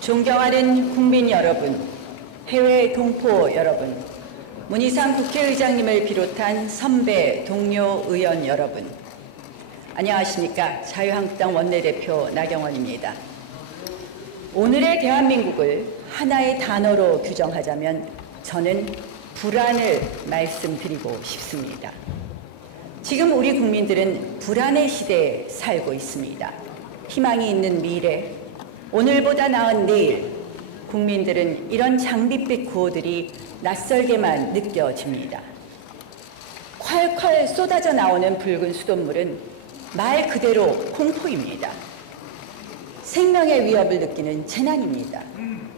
존경하는 국민 여러분, 해외 동포 여러분, 문희상 국회의장님을 비롯한 선배, 동료 의원 여러분, 안녕하십니까. 자유한국당 원내대표 나경원입니다. 오늘의 대한민국을 하나의 단어로 규정하자면 저는 불안을 말씀드리고 싶습니다. 지금 우리 국민들은 불안의 시대에 살고 있습니다. 희망이 있는 미래, 오늘보다 나은 내일, 국민들은 이런 장밋빛 구호들이 낯설게만 느껴집니다. 콸콸 쏟아져 나오는 붉은 수돗물은 말 그대로 공포입니다. 생명의 위협을 느끼는 재난입니다.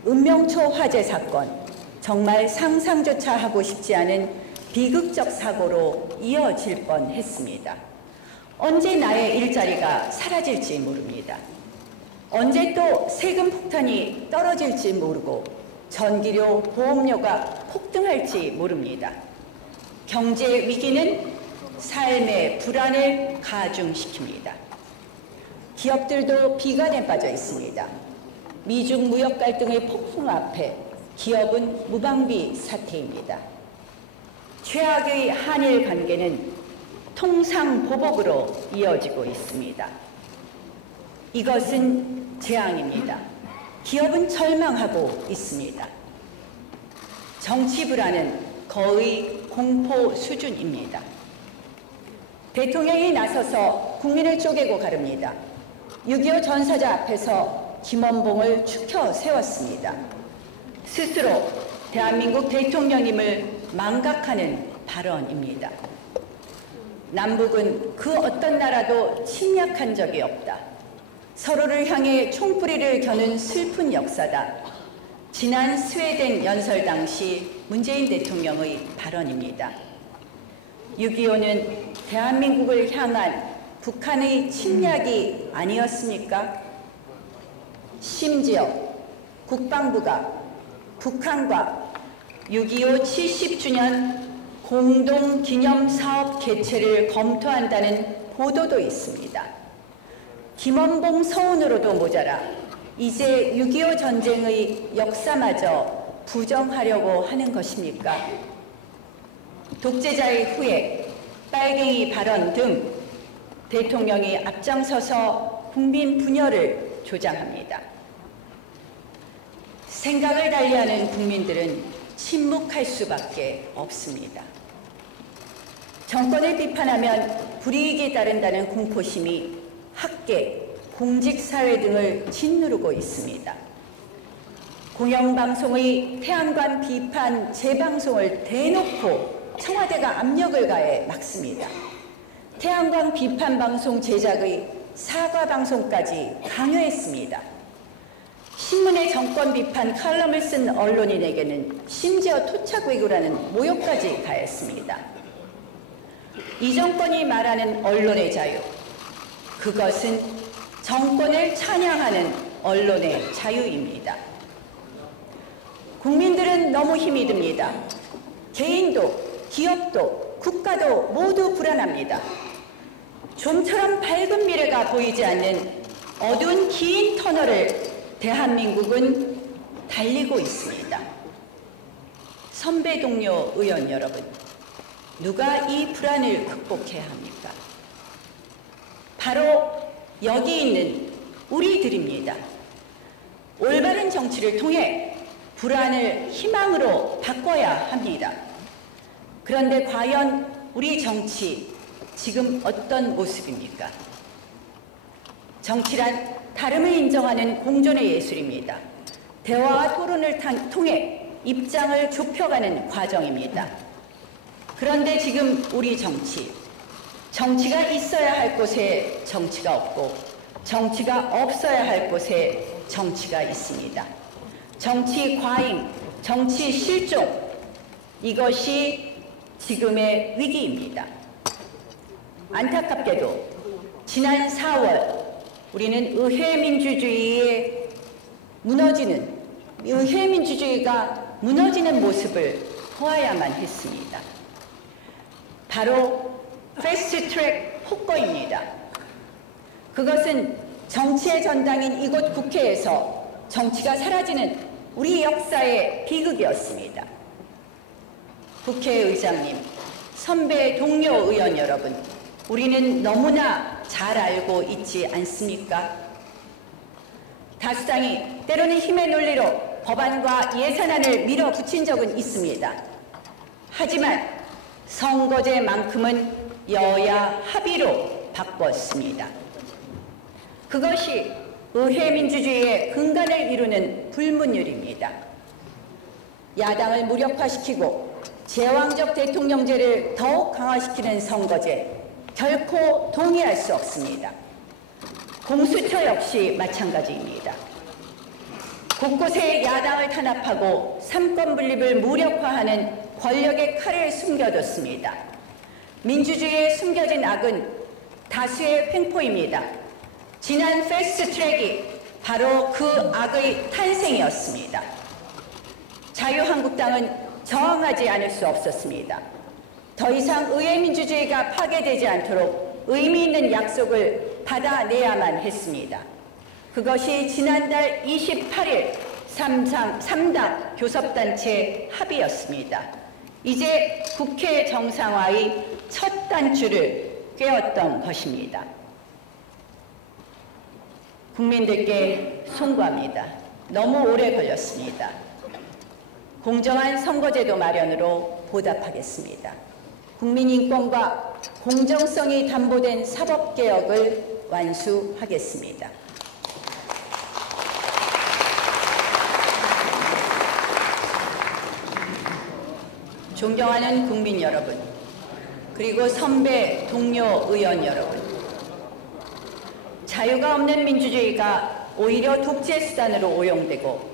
은명초 화재 사건, 정말 상상조차 하고 싶지 않은 비극적 사고로 이어질 뻔했습니다. 언제 나의 일자리가 사라질지 모릅니다. 언제 또 세금 폭탄이 떨어질지 모르고 전기료, 보험료가 폭등할지 모릅니다. 경제 위기는 삶의 불안을 가중시킵니다. 기업들도 비관에 빠져 있습니다. 미중 무역 갈등의 폭풍 앞에 기업은 무방비 사태입니다. 최악의 한일 관계는 통상보복으로 이어지고 있습니다. 이것은 재앙입니다. 기업은 절망하고 있습니다. 정치 불안은 거의 공포 수준입니다. 대통령이 나서서 국민을 쪼개고 가릅니다. 6.25 전사자 앞에서 김원봉을 추켜 세웠습니다. 스스로 대한민국 대통령님을 망각하는 발언입니다. 남북은 그 어떤 나라도 침략한 적이 없다. 서로를 향해 총뿌리를 겨눈 슬픈 역사다. 지난 스웨덴 연설 당시 문재인 대통령의 발언입니다. 6.25는 대한민국을 향한 북한의 침략이 아니었습니까? 심지어 국방부가 북한과 6.25 70주년 공동기념사업 개최를 검토한다는 보도도 있습니다. 김원봉 서운으로도 모자라 이제 6.25 전쟁의 역사마저 부정하려고 하는 것입니까? 독재자의 후예, 빨갱이 발언 등 대통령이 앞장서서 국민 분열을 조장합니다. 생각을 달리하는 국민들은 침묵할 수밖에 없습니다. 정권을 비판하면 불이익이 따른다는 공포심이 학계, 공직사회 등을 짓누르고 있습니다. 공영방송의 태양관 비판 재방송을 대놓고 청와대가 압력을 가해 막습니다. 태양광 비판 방송 제작의 사과 방송까지 강요했습니다. 신문에 정권 비판 칼럼을 쓴 언론인에게는 심지어 토착외교라는 모욕까지 가했습니다. 이 정권이 말하는 언론의 자유, 그것은 정권을 찬양하는 언론의 자유입니다. 국민들은 너무 힘이 듭니다. 개인도, 기업도, 국가도 모두 불안합니다. 좀처럼 밝은 미래가 보이지 않는 어두운 긴 터널을 대한민국은 달리고 있습니다. 선배 동료 의원 여러분, 누가 이 불안을 극복해야 합니까? 바로 여기 있는 우리들입니다. 올바른 정치를 통해 불안을 희망으로 바꿔야 합니다. 그런데 과연 우리 정치 지금 어떤 모습입니까? 정치란 다름을 인정하는 공존의 예술입니다. 대화와 토론을 통해 입장을 좁혀가는 과정입니다. 그런데 지금 우리 정치가 있어야 할 곳에 정치가 없고 정치가 없어야 할 곳에 정치가 있습니다. 정치 과잉, 정치 실종, 이것이 지금의 위기입니다. 안타깝게도 지난 4월 우리는 의회민주주의가 무너지는 모습을 보아야만 했습니다. 바로 패스트트랙 폭거입니다. 그것은 정치의 전당인 이곳 국회에서 정치가 사라지는 우리 역사의 비극이었습니다. 국회의장님, 선배 동료 의원 여러분, 우리는 너무나 잘 알고 있지 않습니까? 다수당이 때로는 힘의 논리로 법안과 예산안을 밀어붙인 적은 있습니다. 하지만 선거제만큼은 여야 합의로 바꿨습니다. 그것이 의회 민주주의의 근간을 이루는 불문율입니다. 야당을 무력화시키고 제왕적 대통령제를 더욱 강화시키는 선거제, 결코 동의할 수 없습니다. 공수처 역시 마찬가지입니다. 곳곳에 야당을 탄압하고 삼권 분립을 무력화하는 권력의 칼을 숨겨뒀습니다. 민주주의에 숨겨진 악은 다수의 횡포입니다. 지난 패스트트랙이 바로 그 악의 탄생이었습니다. 자유한국당은 저항하지 않을 수 없었습니다. 더 이상 의회 민주주의가 파괴되지 않도록 의미 있는 약속을 받아내야만 했습니다. 그것이 지난달 28일 3당 교섭단체 합의였습니다. 이제 국회 정상화의 첫 단추를 꿰었던 것입니다. 국민들께 송구합니다. 너무 오래 걸렸습니다. 공정한 선거제도 마련으로 보답하겠습니다. 국민 인권과 공정성이 담보된 사법개혁을 완수하겠습니다. 존경하는 국민 여러분, 그리고 선배 동료 의원 여러분, 자유가 없는 민주주의가 오히려 독재 수단으로 오용되고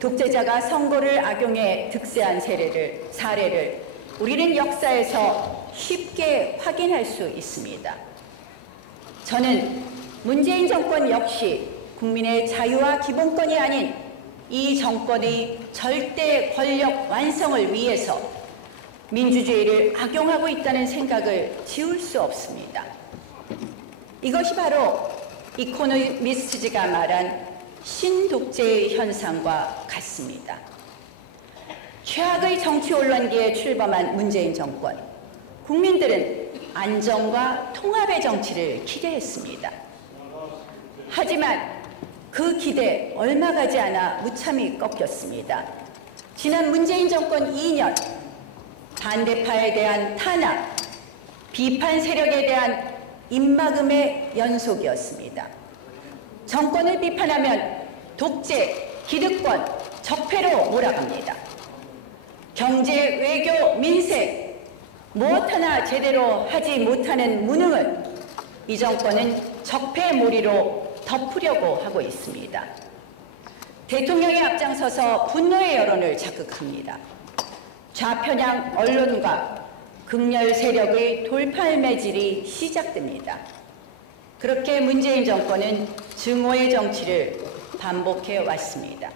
독재자가 선거를 악용해 득세한 사례를 우리는 역사에서 쉽게 확인할 수 있습니다. 저는 문재인 정권 역시 국민의 자유와 기본권이 아닌 이 정권의 절대 권력 완성을 위해서 민주주의를 악용하고 있다는 생각을 지울 수 없습니다. 이것이 바로 이코노미스트가 말한 신독재의 현상과 같습니다. 최악의 정치 혼란기에 출범한 문재인 정권, 국민들은 안정과 통합의 정치를 기대했습니다. 하지만 그 기대 얼마 가지 않아 무참히 꺾였습니다. 지난 문재인 정권 2년, 반대파에 대한 탄압, 비판 세력에 대한 입막음의 연속이었습니다. 정권을 비판하면 독재, 기득권, 적폐로 몰아갑니다. 경제, 외교, 민생, 무엇 하나 제대로 하지 못하는 무능을 이 정권은 적폐몰이로 덮으려고 하고 있습니다. 대통령이 앞장서서 분노의 여론을 자극합니다. 좌편향 언론과 극렬 세력의 돌팔매질이 시작됩니다. 그렇게 문재인 정권은 증오의 정치를 반복해 왔습니다.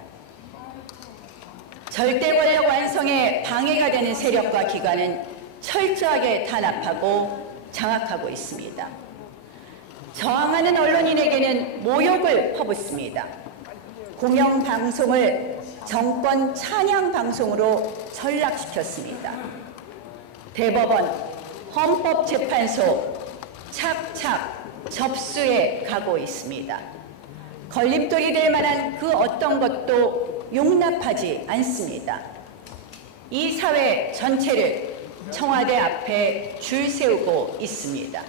절대 권력 완성에 방해가 되는 세력과 기관은 철저하게 탄압하고 장악하고 있습니다. 저항하는 언론인에게는 모욕을 퍼붓습니다. 공영방송을 정권 찬양 방송으로 전락시켰습니다. 대법원, 헌법재판소 착착 접수해 가고 있습니다. 걸림돌이 될 만한 그 어떤 것도 용납하지 않습니다. 이 사회 전체를 청와대 앞에 줄 세우고 있습니다.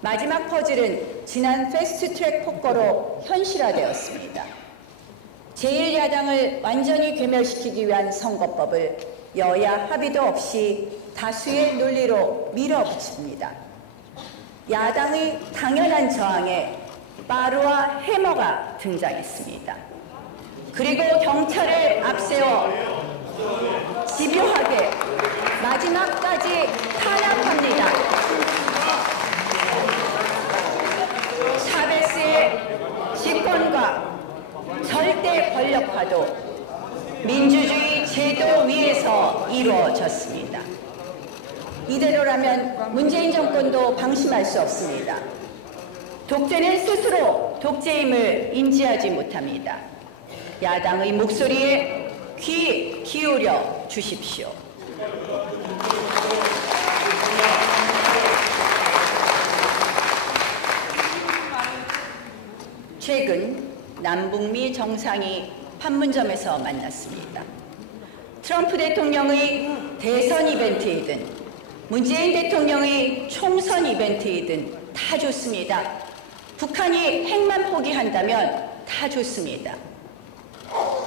마지막 퍼즐은 지난 패스트트랙 폭거로 현실화되었습니다. 제1야당을 완전히 괴멸시키기 위한 선거법을 여야 합의도 없이 다수의 논리로 밀어붙입니다. 야당의 당연한 저항에 빠루와 해머가 등장했습니다. 그리고 경찰을 앞세워 집요하게 마지막까지 탄압합니다. 샤베스의 집권과 절대 권력화도 민주주의 제도 위에서 이루어졌습니다. 이대로라면 문재인 정권도 방심할 수 없습니다. 독재는 스스로 독재임을 인지하지 못합니다. 야당의 목소리에 귀 기울여 주십시오. 최근 남북미 정상이 판문점에서 만났습니다. 트럼프 대통령의 대선 이벤트이든 문재인 대통령의 총선 이벤트이든 다 좋습니다. 북한이 핵만 포기한다면 다 좋습니다.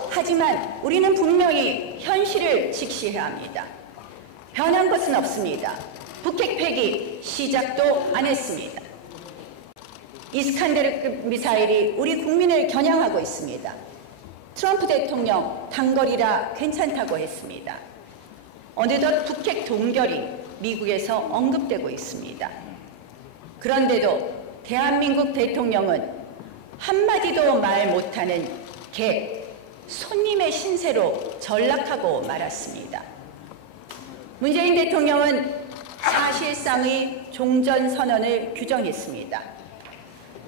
하지만 우리는 분명히 현실을 직시해야 합니다. 변한 것은 없습니다. 북핵 폐기 시작도 안 했습니다. 이스칸데르급 미사일이 우리 국민을 겨냥하고 있습니다. 트럼프 대통령 단거리라 괜찮다고 했습니다. 어느덧 북핵 동결이 미국에서 언급되고 있습니다. 그런데도 대한민국 대통령은 한마디도 말 못하는 손님의 신세로 전락하고 말았습니다. 문재인 대통령은 사실상의 종전선언을 규정했습니다.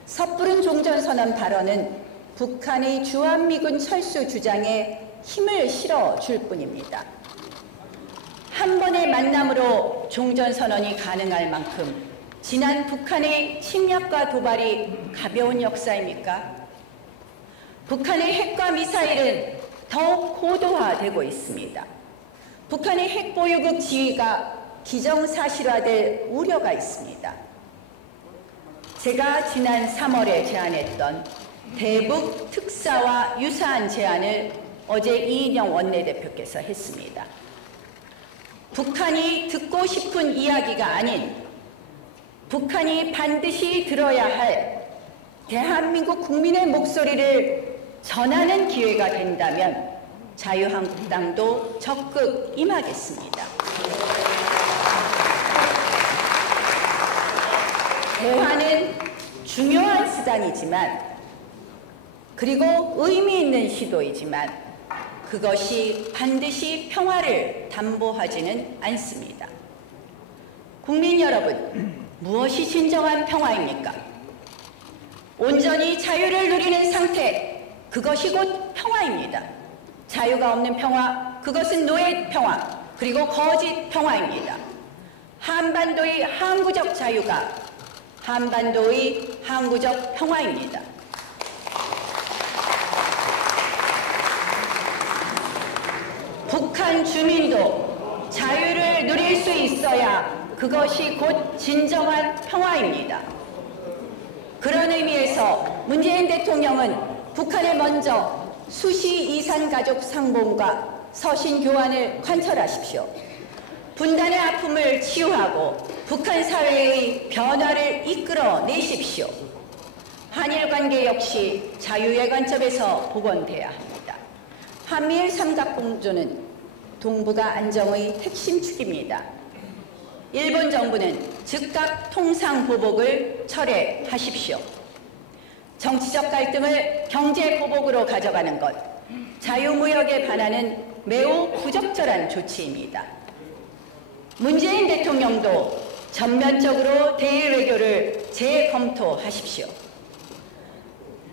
섣부른 종전선언 발언은 북한의 주한미군 철수 주장에 힘을 실어줄 뿐입니다. 한 번의 만남으로 종전선언이 가능할 만큼 지난 북한의 침략과 도발이 가벼운 역사입니까? 북한의 핵과 미사일은 더욱 고도화되고 있습니다. 북한의 핵보유국 지위가 기정사실화될 우려가 있습니다. 제가 지난 3월에 제안했던 대북 특사와 유사한 제안을 어제 이인영 원내대표께서 했습니다. 북한이 듣고 싶은 이야기가 아닌 북한이 반드시 들어야 할 대한민국 국민의 목소리를 전하는 기회가 된다면 자유한국당도 적극 임하겠습니다. 대화는 중요한 수단이지만 그리고 의미 있는 시도이지만 그것이 반드시 평화를 담보하지는 않습니다. 국민 여러분, 무엇이 진정한 평화입니까? 온전히 자유를 누리는 상태, 그것이 곧 평화입니다. 자유가 없는 평화, 그것은 노예 평화, 그리고 거짓 평화입니다. 한반도의 항구적 자유가 한반도의 항구적 평화입니다. 북한 주민도 자유를 누릴 수 있어야 그것이 곧 진정한 평화입니다. 그런 의미에서 문재인 대통령은 북한에 먼저 수시 이산 가족 상봉과 서신 교환을 관철하십시오. 분단의 아픔을 치유하고 북한 사회의 변화를 이끌어내십시오. 한일 관계 역시 자유의 관점에서 복원돼야 합니다. 한미일 삼각공조는 동북아 안정의 핵심 축입니다. 일본 정부는 즉각 통상보복을 철회하십시오. 정치적 갈등을 경제보복으로 가져가는 것, 자유무역에 반하는 매우 부적절한 조치입니다. 문재인 대통령도 전면적으로 대일 외교를 재검토하십시오.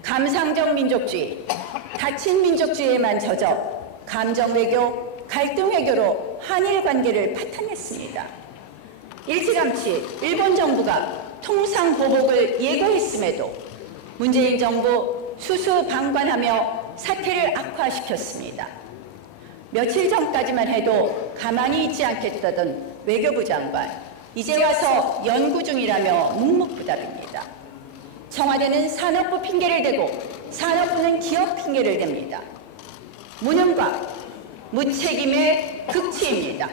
감상적 민족주의, 닫힌 민족주의에만 젖어 감정 외교, 갈등 외교로 한일 관계를 파탄냈습니다. 일찌감치 일본 정부가 통상보복을 예고했음에도 문재인 정부 수수방관하며 사태를 악화시켰습니다. 며칠 전까지만 해도 가만히 있지 않겠다던 외교부 장관, 이제 와서 연구 중이라며 묵묵부답입니다. 청와대는 산업부 핑계를 대고 산업부는 기업 핑계를 댑니다. 무능과 무책임의 극치입니다.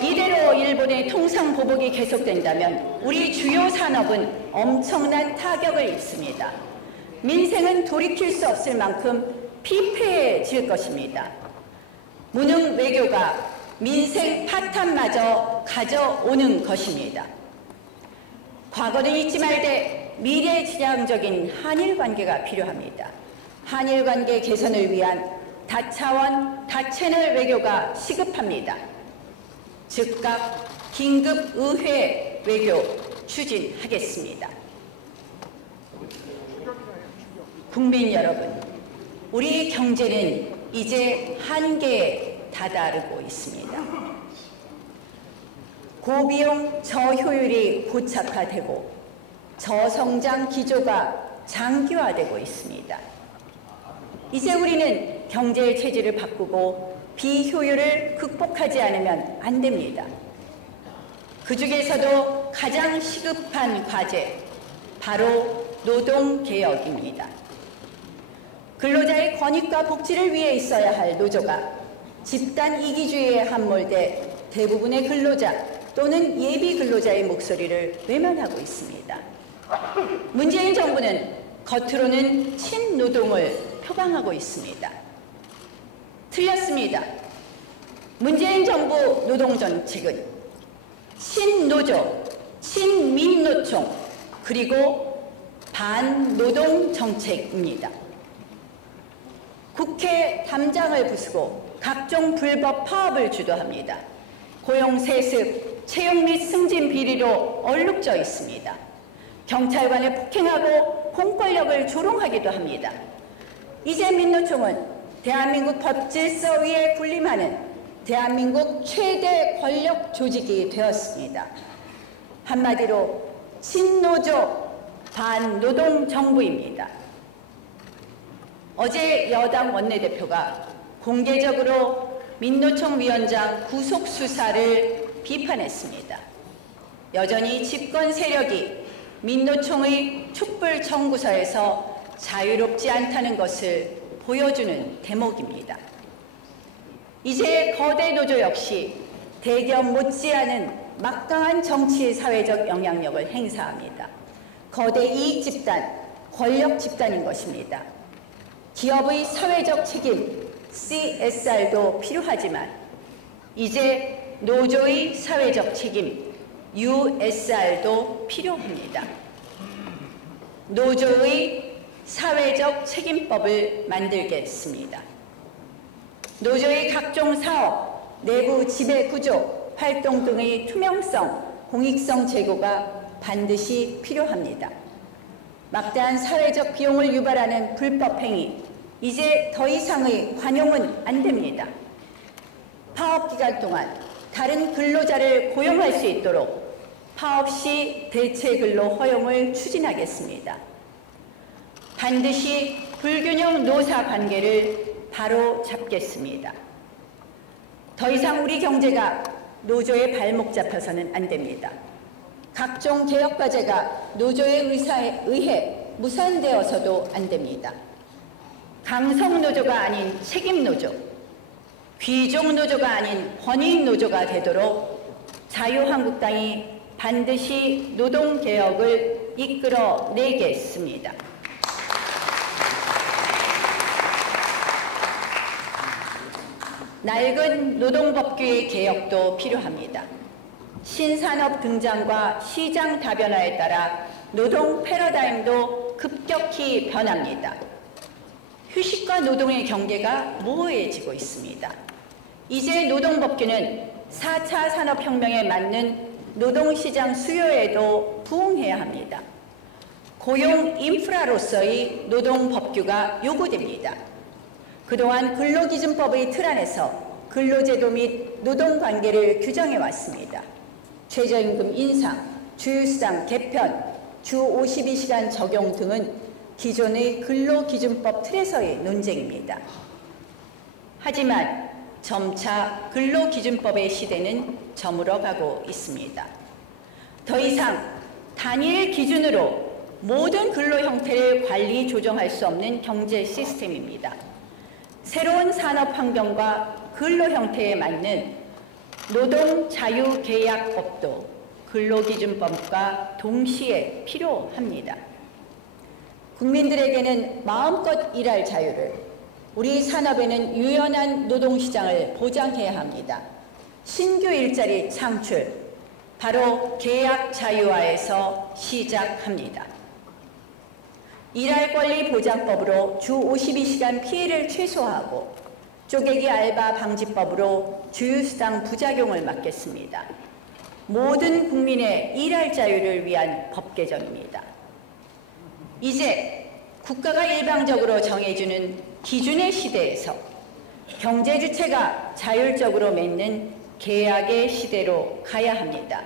이대로 일본의 통상보복이 계속된다면 우리 주요 산업은 엄청난 타격을 입습니다. 민생은 돌이킬 수 없을 만큼 피폐해질 것입니다. 무능 외교가 민생 파탄마저 가져오는 것입니다. 과거는 잊지 말되 미래지향적인 한일 관계가 필요합니다. 한일 관계 개선을 위한 다차원, 다채널 외교가 시급합니다. 즉각 긴급 의회 외교 추진하겠습니다. 국민 여러분, 우리 경제는 이제 한계에 다다르고 있습니다. 고비용 저효율이 고착화되고 저성장 기조가 장기화되고 있습니다. 이제 우리는 경제 체질을 바꾸고 비효율을 극복하지 않으면 안 됩니다. 그 중에서도 가장 시급한 과제, 바로 노동개혁입니다. 근로자의 권익과 복지를 위해 있어야 할 노조가 집단 이기주의에 함몰돼 대부분의 근로자 또는 예비 근로자의 목소리를 외면하고 있습니다. 문재인 정부는 겉으로는 친노동을 표방하고 있습니다. 틀렸습니다. 문재인 정부 노동정책은 친노조, 친민노총, 그리고 반노동정책입니다. 국회 담장을 부수고 각종 불법 파업을 주도합니다. 고용 세습, 채용 및 승진 비리로 얼룩져 있습니다. 경찰관을 폭행하고 공권력을 조롱하기도 합니다. 이제 민노총은 대한민국 법질서 위에 군림하는 대한민국 최대 권력 조직이 되었습니다. 한마디로 친노조 반노동 정부입니다. 어제 여당 원내대표가 공개적으로 민노총 위원장 구속 수사를 비판했습니다. 여전히 집권 세력이 민노총의 촛불 청구서에서 자유롭지 않다는 것을 보여주는 대목입니다. 이제 거대 노조 역시 대기업 못지않은 막강한 정치 사회적 영향력을 행사합니다. 거대 이익 집단, 권력 집단인 것입니다. 기업의 사회적 책임, CSR도 필요하지만 이제 노조의 사회적 책임, USR도 필요합니다. 노조의 사회적 책임법을 만들겠습니다. 노조의 각종 사업, 내부 지배 구조, 활동 등의 투명성, 공익성 제고가 반드시 필요합니다. 막대한 사회적 비용을 유발하는 불법 행위, 이제 더 이상의 관용은 안 됩니다. 파업 기간 동안 다른 근로자를 고용할 수 있도록 파업 시 대체 근로 허용을 추진하겠습니다. 반드시 불균형 노사 관계를 바로 잡겠습니다. 더 이상 우리 경제가 노조의 발목 잡혀서는 안 됩니다. 각종 개혁 과제가 노조의 의사에 의해 무산되어서도 안 됩니다. 강성 노조가 아닌 책임 노조, 귀족 노조가 아닌 권익 노조가 되도록 자유한국당이 반드시 노동개혁을 이끌어내겠습니다. 낡은 노동법규의 개혁도 필요합니다. 신산업 등장과 시장 다변화에 따라 노동 패러다임도 급격히 변합니다. 휴식과 노동의 경계가 모호해지고 있습니다. 이제 노동법규는 4차 산업혁명에 맞는 노동시장 수요에도 부응해야 합니다. 고용 인프라로서의 노동법규가 요구됩니다. 그동안 근로기준법의 틀 안에서 근로제도 및 노동관계를 규정해왔습니다. 최저임금 인상, 주휴수당 개편, 주 52시간 적용 등은 기존의 근로기준법 틀에서의 논쟁입니다. 하지만 점차 근로기준법의 시대는 저물어가고 있습니다. 더 이상 단일 기준으로 모든 근로 형태를 관리 조정할 수 없는 경제 시스템입니다. 새로운 산업 환경과 근로 형태에 맞는 노동자유계약법도 근로기준법과 동시에 필요합니다. 국민들에게는 마음껏 일할 자유를, 우리 산업에는 유연한 노동시장을 보장해야 합니다. 신규 일자리 창출, 바로 계약 자유화에서 시작합니다. 일할 권리 보장법으로 주 52시간 피해를 최소화하고 쪼개기 알바 방지법으로 주유수당 부작용을 막겠습니다. 모든 국민의 일할 자유를 위한 법 개정입니다. 이제 국가가 일방적으로 정해주는 기준의 시대에서 경제 주체가 자율적으로 맺는 계약의 시대로 가야 합니다.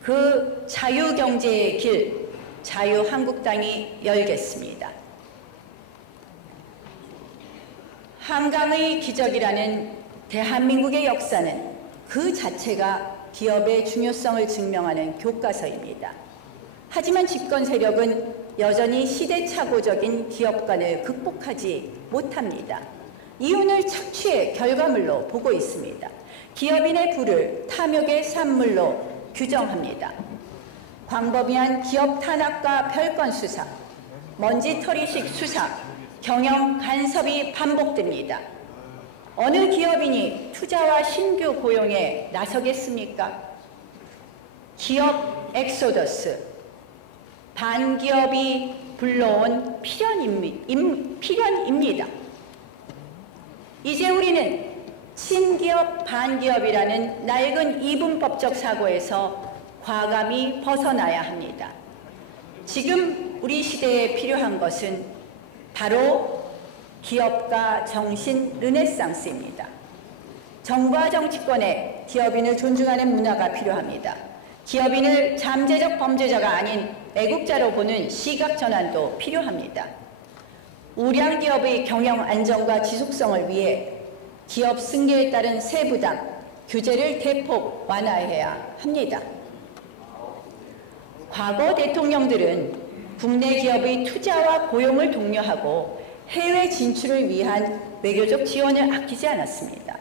그 자유경제의 길, 자유한국당이 열겠습니다. 한강의 기적이라는 대한민국의 역사는 그 자체가 기업의 중요성을 증명하는 교과서입니다. 하지만 집권 세력은 여전히 시대착오적인 기업관을 극복하지 못합니다. 이윤을 착취의 결과물로 보고 있습니다. 기업인의 부를 탐욕의 산물로 규정합니다. 광범위한 기업 탄압과 별건 수사, 먼지털이식 수사, 경영 간섭이 반복됩니다. 어느 기업인이 투자와 신규 고용에 나서겠습니까? 기업 엑소더스, 반기업이 불러온 필연입니다. 이제 우리는 친기업, 반기업이라는 낡은 이분법적 사고에서 과감히 벗어나야 합니다. 지금 우리 시대에 필요한 것은 바로 기업가 정신 르네상스입니다. 정부와 정치권에 기업인을 존중하는 문화가 필요합니다. 기업인을 잠재적 범죄자가 아닌 애국자로 보는 시각 전환도 필요합니다. 우량 기업의 경영 안정과 지속성을 위해 기업 승계에 따른 세부담, 규제를 대폭 완화해야 합니다. 과거 대통령들은 국내 기업의 투자와 고용을 독려하고 해외 진출을 위한 외교적 지원을 아끼지 않았습니다.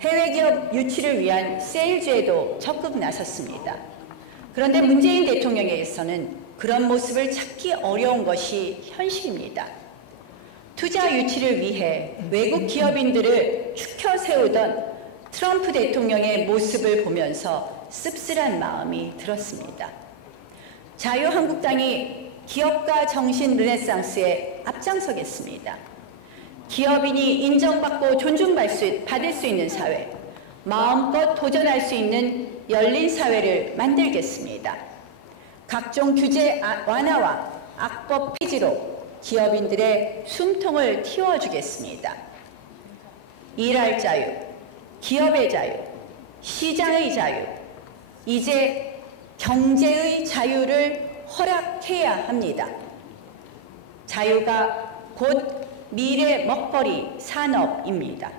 해외 기업 유치를 위한 세일즈에도 적극 나섰습니다. 그런데 문재인 대통령에게서는 그런 모습을 찾기 어려운 것이 현실입니다. 투자 유치를 위해 외국 기업인들을 추켜 세우던 트럼프 대통령의 모습을 보면서 씁쓸한 마음이 들었습니다. 자유한국당이 기업가 정신 르네상스에 앞장서겠습니다. 기업인이 인정받고 존중받을 수 있는 사회, 마음껏 도전할 수 있는 열린 사회를 만들겠습니다. 각종 규제 완화와 악법 폐지로 기업인들의 숨통을 틔워주겠습니다. 일할 자유, 기업의 자유, 시장의 자유, 이제 경제의 자유를 허락해야 합니다. 자유가 곧 미래 먹거리 산업입니다.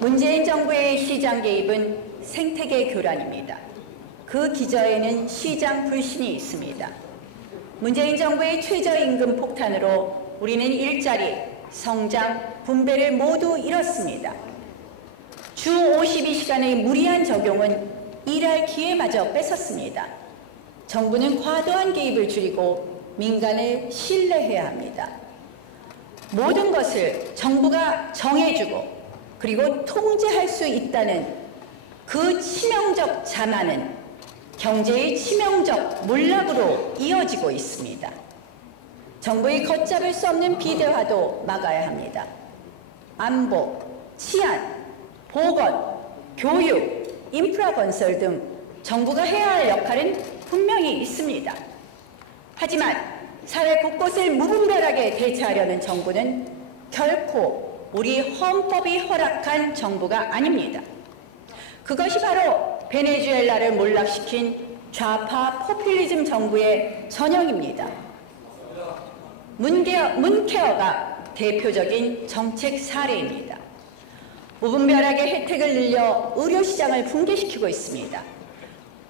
문재인 정부의 시장 개입은 생태계 교란입니다. 그 기저에는 시장 불신이 있습니다. 문재인 정부의 최저임금 폭탄으로 우리는 일자리, 성장, 분배를 모두 잃었습니다. 주 52시간의 무리한 적용은 일할 기회마저 뺏었습니다. 정부는 과도한 개입을 줄이고 민간을 신뢰해야 합니다. 모든 것을 정부가 정해주고 그리고 통제할 수 있다는 그 치명적 자만은 경제의 치명적 몰락으로 이어지고 있습니다. 정부의 걷잡을 수 없는 비대화도 막아야 합니다. 안보, 치안, 보건, 교육, 인프라 건설 등 정부가 해야 할 역할은 분명히 있습니다. 하지만 사회 곳곳을 무분별하게 대처하려는 정부는 결코 우리 헌법이 허락한 정부가 아닙니다. 그것이 바로 베네수엘라를 몰락시킨 좌파 포퓰리즘 정부의 전형입니다. 문케어가 대표적인 정책 사례입니다. 무분별하게 혜택을 늘려 의료시장을 붕괴시키고 있습니다.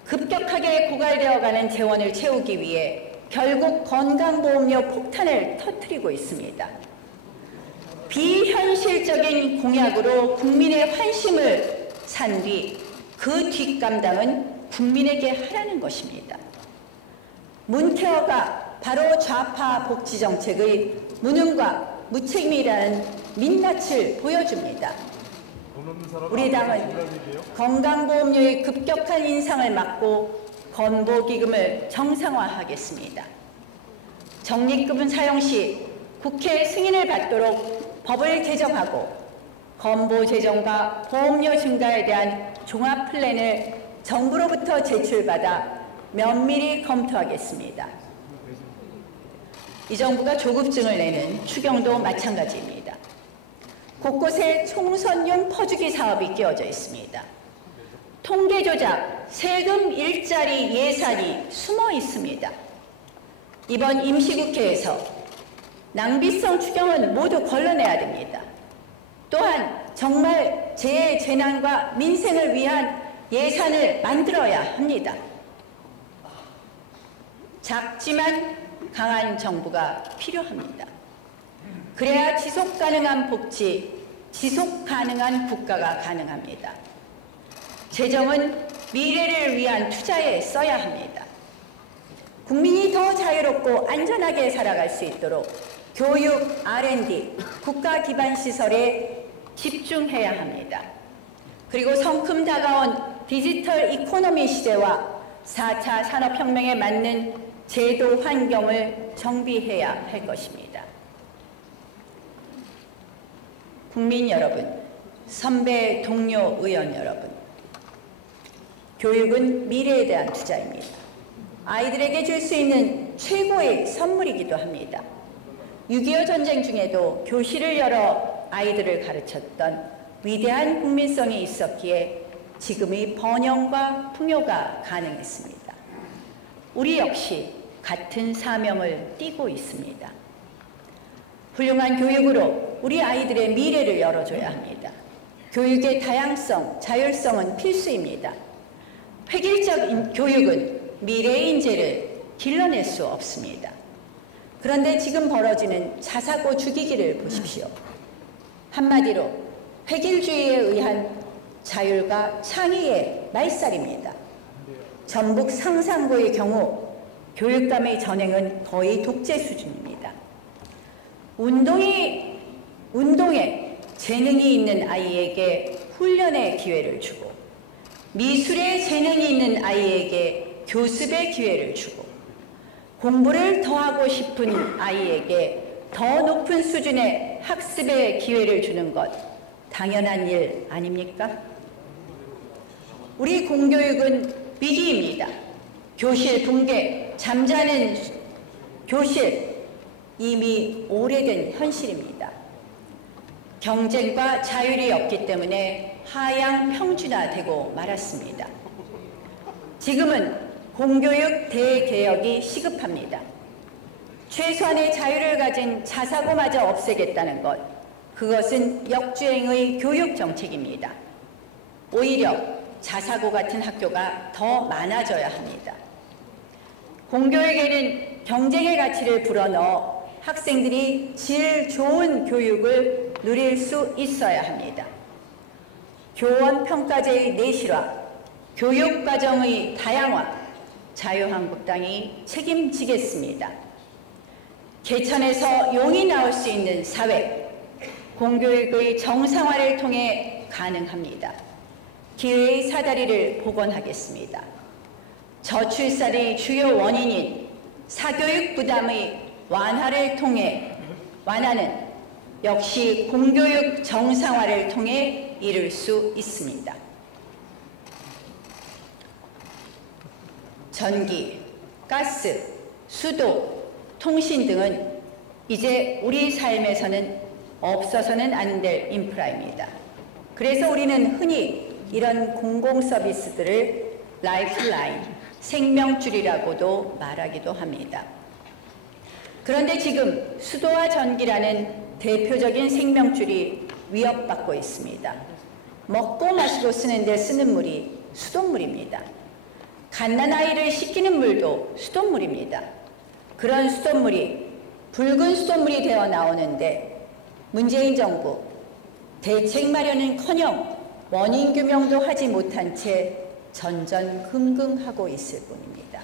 급격하게 고갈되어가는 재원을 채우기 위해 결국 건강보험료 폭탄을 터뜨리고 있습니다. 비현실적인 공약으로 국민의 환심을 산 뒤 그 뒷감당은 국민에게 하라는 것입니다. 문케어가 바로 좌파 복지정책의 무능과 무책임이라는 민낯을 보여줍니다. 우리 당은 건강보험료의 급격한 인상을 막고 건보기금을 정상화하겠습니다. 적립금 사용 시 국회 승인을 받도록 법을 개정하고 건보 재정과 보험료 증가에 대한 종합 플랜을 정부로부터 제출받아 면밀히 검토하겠습니다. 이 정부가 조급증을 내는 추경도 마찬가지입니다. 곳곳에 총선용 퍼주기 사업이 끼워져 있습니다. 통계 조작, 세금 일자리 예산이 숨어 있습니다. 이번 임시국회에서 낭비성 추경은 모두 걸러내야 됩니다. 또한 정말 재해, 재난과 민생을 위한 예산을 만들어야 합니다. 작지만 강한 정부가 필요합니다. 그래야 지속 가능한 복지, 지속 가능한 국가가 가능합니다. 재정은 미래를 위한 투자에 써야 합니다. 국민이 더 자유롭고 안전하게 살아갈 수 있도록 교육, R&D, 국가 기반 시설에 집중해야 합니다. 그리고 성큼 다가온 디지털 이코노미 시대와 4차 산업혁명에 맞는 제도 환경을 정비해야 할 것입니다. 국민 여러분, 선배 동료 의원 여러분, 교육은 미래에 대한 투자입니다. 아이들에게 줄 수 있는 최고의 선물이기도 합니다. 6.25 전쟁 중에도 교실을 열어 아이들을 가르쳤던 위대한 국민성이 있었기에 지금의 번영과 풍요가 가능했습니다. 우리 역시 같은 사명을 띠고 있습니다. 훌륭한 교육으로 우리 아이들의 미래를 열어줘야 합니다. 교육의 다양성, 자율성은 필수입니다. 획일적 교육은 미래의 인재를 길러낼 수 없습니다. 그런데 지금 벌어지는 자사고 죽이기를 보십시오. 한마디로 획일주의에 의한 자율과 창의의 말살입니다. 전북 상산고의 경우 교육감의 전횡은 거의 독재 수준입니다. 운동에 재능이 있는 아이에게 훈련의 기회를 주고 미술에 재능이 있는 아이에게 교습의 기회를 주고 공부를 더 하고 싶은 아이에게 더 높은 수준의 학습의 기회를 주는 것 당연한 일 아닙니까? 우리 공교육은 위기입니다. 교실 붕괴, 잠자는 교실 이미 오래된 현실입니다. 경쟁과 자율이 없기 때문에 하향 평준화되고 말았습니다. 지금은 공교육 대개혁이 시급합니다. 최소한의 자유를 가진 자사고마저 없애겠다는 것, 그것은 역주행의 교육 정책입니다. 오히려 자사고 같은 학교가 더 많아져야 합니다. 공교육에는 경쟁의 가치를 불어넣어 학생들이 질 좋은 교육을 누릴 수 있어야 합니다. 교원 평가제의 내실화, 교육과정의 다양화, 자유한국당이 책임지겠습니다. 개천에서 용이 나올 수 있는 사회, 공교육의 정상화를 통해 가능합니다. 기회의 사다리를 복원하겠습니다. 저출산의 주요 원인인 사교육 부담의 완화를 통해 완화는 역시 공교육 정상화를 통해 이룰 수 있습니다. 전기, 가스, 수도, 통신 등은 이제 우리 삶에서는 없어서는 안 될 인프라입니다. 그래서 우리는 흔히 이런 공공 서비스들을 라이프라인, 생명줄이라고도 말하기도 합니다. 그런데 지금 수도와 전기라는 대표적인 생명줄이 위협받고 있습니다. 먹고 마시고 쓰는데 쓰는 물이 수돗물입니다. 갓난아이를 씻기는 물도 수돗물입니다. 그런 수돗물이 붉은 수돗물이 되어 나오는데 문재인 정부 대책 마련은커녕 원인 규명도 하지 못한 채 전전긍긍하고 있을 뿐입니다.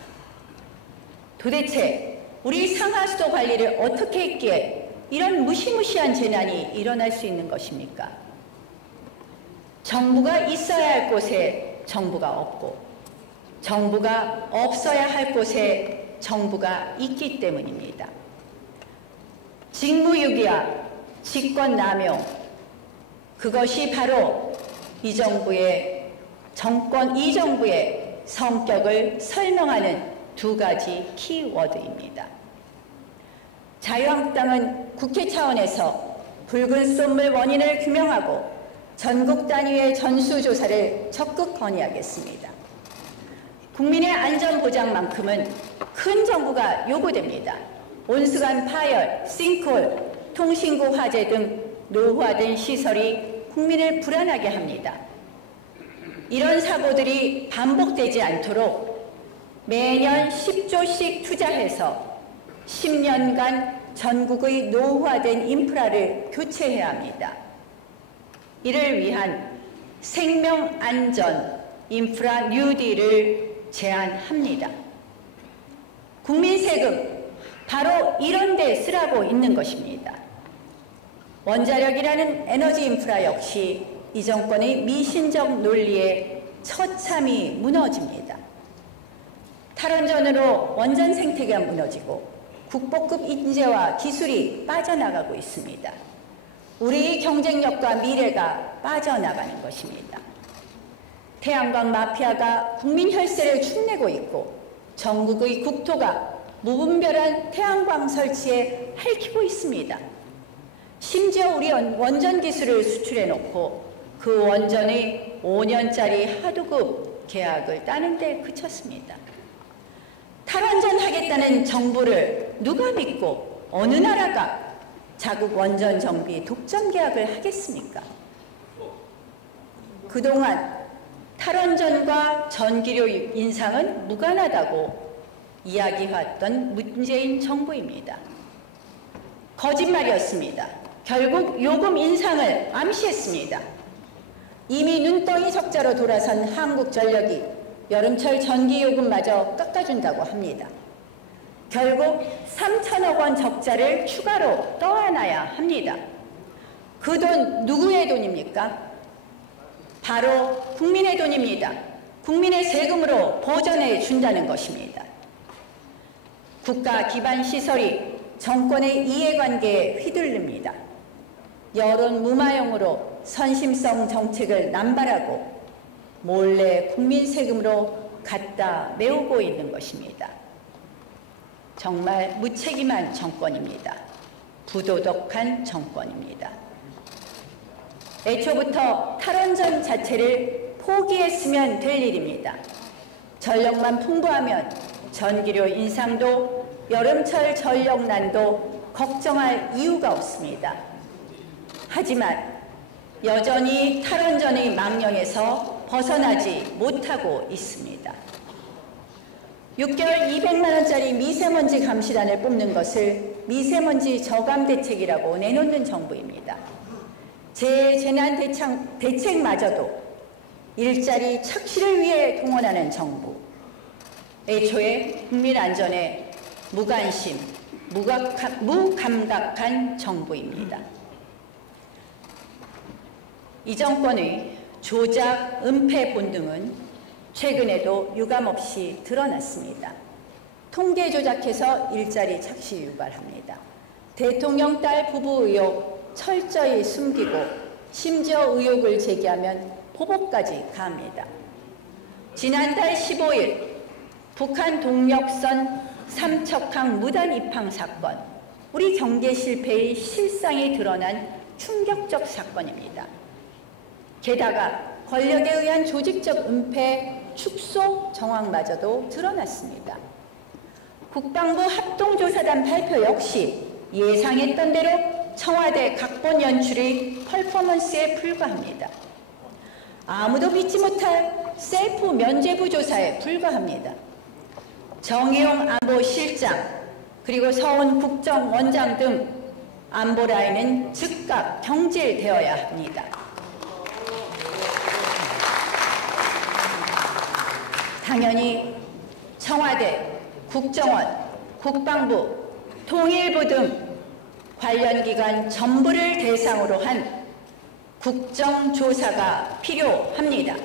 도대체 우리 상하수도 관리를 어떻게 했기에 이런 무시무시한 재난이 일어날 수 있는 것입니까? 정부가 있어야 할 곳에 정부가 없고 정부가 없어야 할 곳에 정부가 있기 때문입니다. 직무유기와 직권남용, 그것이 바로 이 정부의 성격을 설명하는 두 가지 키워드입니다. 자유한국당은 국회 차원에서 붉은 쏨물 원인을 규명하고 전국 단위의 전수조사를 적극 건의하겠습니다. 국민의 안전보장만큼은 큰 정부가 요구됩니다. 온수관 파열, 싱크홀, 통신구 화재 등 노후화된 시설이 국민을 불안하게 합니다. 이런 사고들이 반복되지 않도록 매년 10조씩 투자해서 10년간 전국의 노후화된 인프라를 교체해야 합니다. 이를 위한 생명안전 인프라 뉴딜을 제안합니다. 국민 세금 바로 이런 데 쓰라고 있는 것입니다. 원자력이라는 에너지 인프라 역시 이 정권의 미신적 논리에 처참히 무너집니다. 탈원전으로 원전 생태계가 무너지고 국보급 인재와 기술이 빠져나가고 있습니다. 우리의 경쟁력과 미래가 빠져나가는 것입니다. 태양광 마피아가 국민 혈세를 축내고 있고 전국의 국토가 무분별한 태양광 설치에 핥히고 있습니다. 심지어 우리 원전 기술을 수출해놓고 그 원전의 5년짜리 하도급 계약을 따는 데 그쳤습니다. 탈원전 하겠다는 정부를 누가 믿고 어느 나라가 자국 원전 정비 독점 계약을 하겠습니까? 그동안 탈원전과 전기료 인상은 무관하다고 이야기해왔던 문재인 정부입니다. 거짓말이었습니다. 결국 요금 인상을 암시했습니다. 이미 눈덩이 적자로 돌아선 한국전력이 여름철 전기요금마저 깎아준다고 합니다. 결국 3천억 원 적자를 추가로 떠안아야 합니다. 그 돈 누구의 돈입니까? 바로 국민의 돈입니다. 국민의 세금으로 보전해 준다는 것입니다. 국가 기반 시설이 정권의 이해관계에 휘둘립니다. 여론 무마용으로 선심성 정책을 남발하고 몰래 국민 세금으로 갖다 메우고 있는 것입니다. 정말 무책임한 정권입니다. 부도덕한 정권입니다. 애초부터 탈원전 자체를 포기했으면 될 일입니다. 전력만 풍부하면 전기료 인상도 여름철 전력난도 걱정할 이유가 없습니다. 하지만 여전히 탈원전의 망령에서 벗어나지 못하고 있습니다. 6개월 200만 원짜리 미세먼지 감시단을 뽑는 것을 미세먼지 저감 대책이라고 내놓는 정부입니다. 재난 대책마저도 일자리 착취를 위해 동원하는 정부. 애초에 국민 안전에 무관심, 무감각한 정부입니다. 이 정권의 조작, 은폐 본능은 최근에도 유감없이 드러났습니다. 통계 조작해서 일자리 착취 유발합니다. 대통령 딸 부부 의혹 철저히 숨기고 심지어 의혹을 제기하면 보복까지 가합니다. 지난달 15일 북한 동력선 삼척항 무단 입항 사건, 우리 경계 실패의 실상이 드러난 충격적 사건입니다. 게다가 권력에 의한 조직적 은폐 축소 정황마저도 드러났습니다. 국방부 합동조사단 발표 역시 예상했던 대로 청와대 각본 연출의 퍼포먼스에 불과합니다. 아무도 믿지 못할 셀프 면죄부 조사에 불과합니다. 정의용 안보실장 그리고 서훈 국정원장 등 안보 라인은 즉각 경질되어야 합니다. 당연히 청와대, 국정원, 국방부, 통일부 등 관련 기관 전부를 대상으로 한 국정조사가 필요합니다.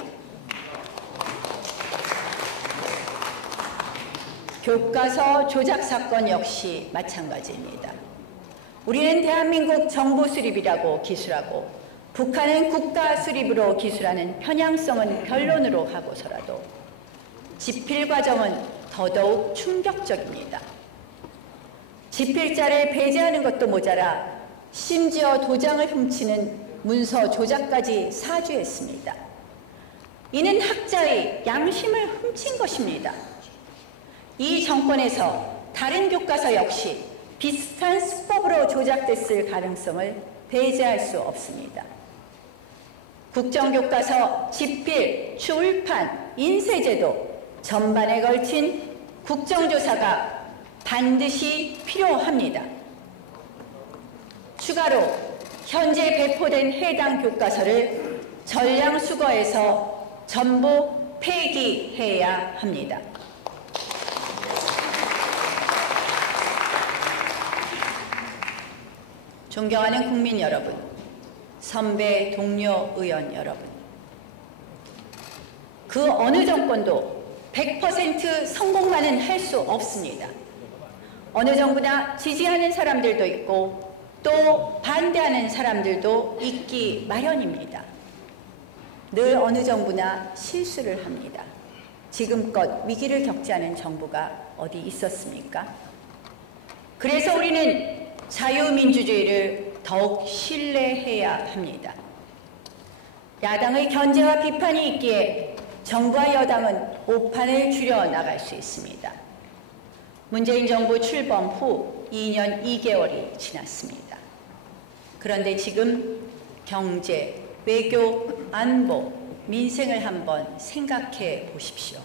교과서 조작 사건 역시 마찬가지입니다. 우리는 대한민국 정부 수립이라고 기술하고 북한은 국가 수립으로 기술하는 편향성은 변론으로 하고서라도 집필 과정은 더더욱 충격적입니다. 집필자를 배제하는 것도 모자라 심지어 도장을 훔치는 문서 조작까지 사주했습니다. 이는 학자의 양심을 훔친 것입니다. 이 정권에서 다른 교과서 역시 비슷한 수법으로 조작됐을 가능성을 배제할 수 없습니다. 국정교과서 집필, 출판, 인쇄제도 전반에 걸친 국정조사가 반드시 필요합니다. 추가로 현재 배포된 해당 교과서를 전량수거해서 전부 폐기해야 합니다. 존경하는 국민 여러분, 선배 동료 의원 여러분, 그 어느 정권도 100% 성공만은 할 수 없습니다. 어느 정부나 지지하는 사람들도 있고 또 반대하는 사람들도 있기 마련입니다. 늘 어느 정부나 실수를 합니다. 지금껏 위기를 겪지 않은 정부가 어디 있었습니까? 그래서 우리는 자유민주주의를 더욱 신뢰해야 합니다. 야당의 견제와 비판이 있기에 정부와 여당은 오판을 줄여나갈 수 있습니다. 문재인 정부 출범 후 2년 2개월이 지났습니다. 그런데 지금 경제, 외교, 안보, 민생을 한번 생각해 보십시오.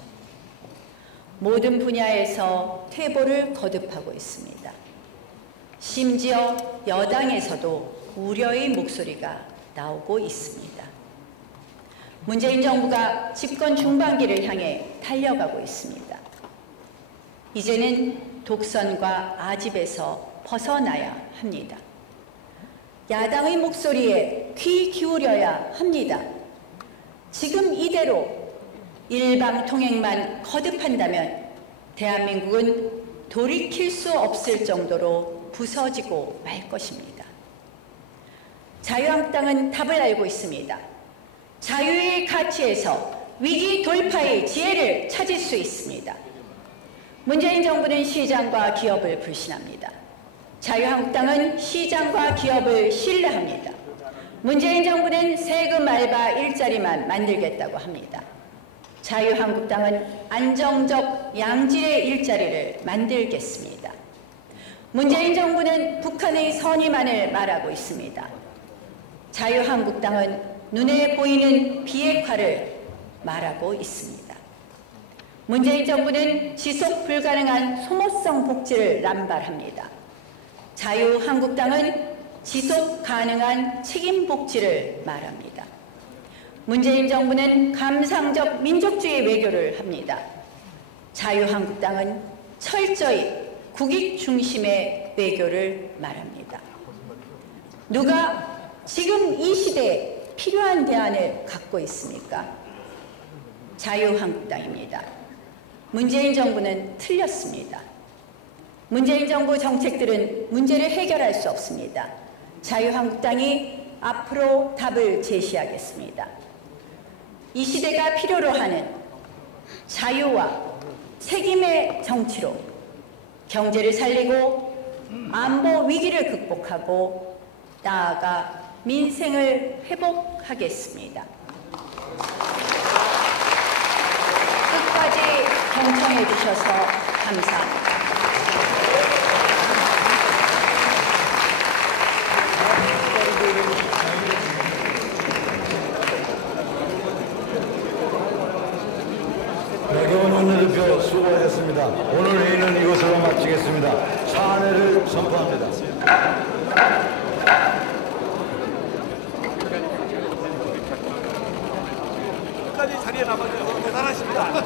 모든 분야에서 퇴보를 거듭하고 있습니다. 심지어 여당에서도 우려의 목소리가 나오고 있습니다. 문재인 정부가 집권 중반기를 향해 달려가고 있습니다. 이제는 독선과 아집에서 벗어나야 합니다. 야당의 목소리에 귀 기울여야 합니다. 지금 이대로 일방통행만 거듭한다면 대한민국은 돌이킬 수 없을 정도로 부서지고 말 것입니다. 자유한국당은 답을 알고 있습니다. 자유의 가치에서 위기 돌파의 지혜를 찾을 수 있습니다. 문재인 정부는 시장과 기업을 불신합니다. 자유한국당은 시장과 기업을 신뢰합니다. 문재인 정부는 세금 알바 일자리만 만들겠다고 합니다. 자유한국당은 안정적 양질의 일자리를 만들겠습니다. 문재인 정부는 북한의 선의만을 말하고 있습니다. 자유한국당은 눈에 보이는 비핵화를 말하고 있습니다. 문재인 정부는 지속 불가능한 소모성 복지를 남발합니다. 자유한국당은 지속 가능한 책임 복지를 말합니다. 문재인 정부는 감상적 민족주의 외교를 합니다. 자유한국당은 철저히 국익 중심의 외교를 말합니다. 누가 지금 이 시대에 필요한 대안을 갖고 있습니까? 자유한국당입니다. 문재인 정부는 틀렸습니다. 문재인 정부 정책들은 문제를 해결할 수 없습니다. 자유한국당이 앞으로 답을 제시하겠습니다. 이 시대가 필요로 하는 자유와 책임의 정치로 경제를 살리고 안보 위기를 극복하고 나아가 민생을 회복하겠습니다. 끝까지 경청해 주셔서 감사합니다. 나경원 원내대표 수고하셨습니다. 오늘 회의는 이것으로 마치겠습니다. 사안회를 선포합니다. 끝까지 자리에 남아주셔서 대단하십니다.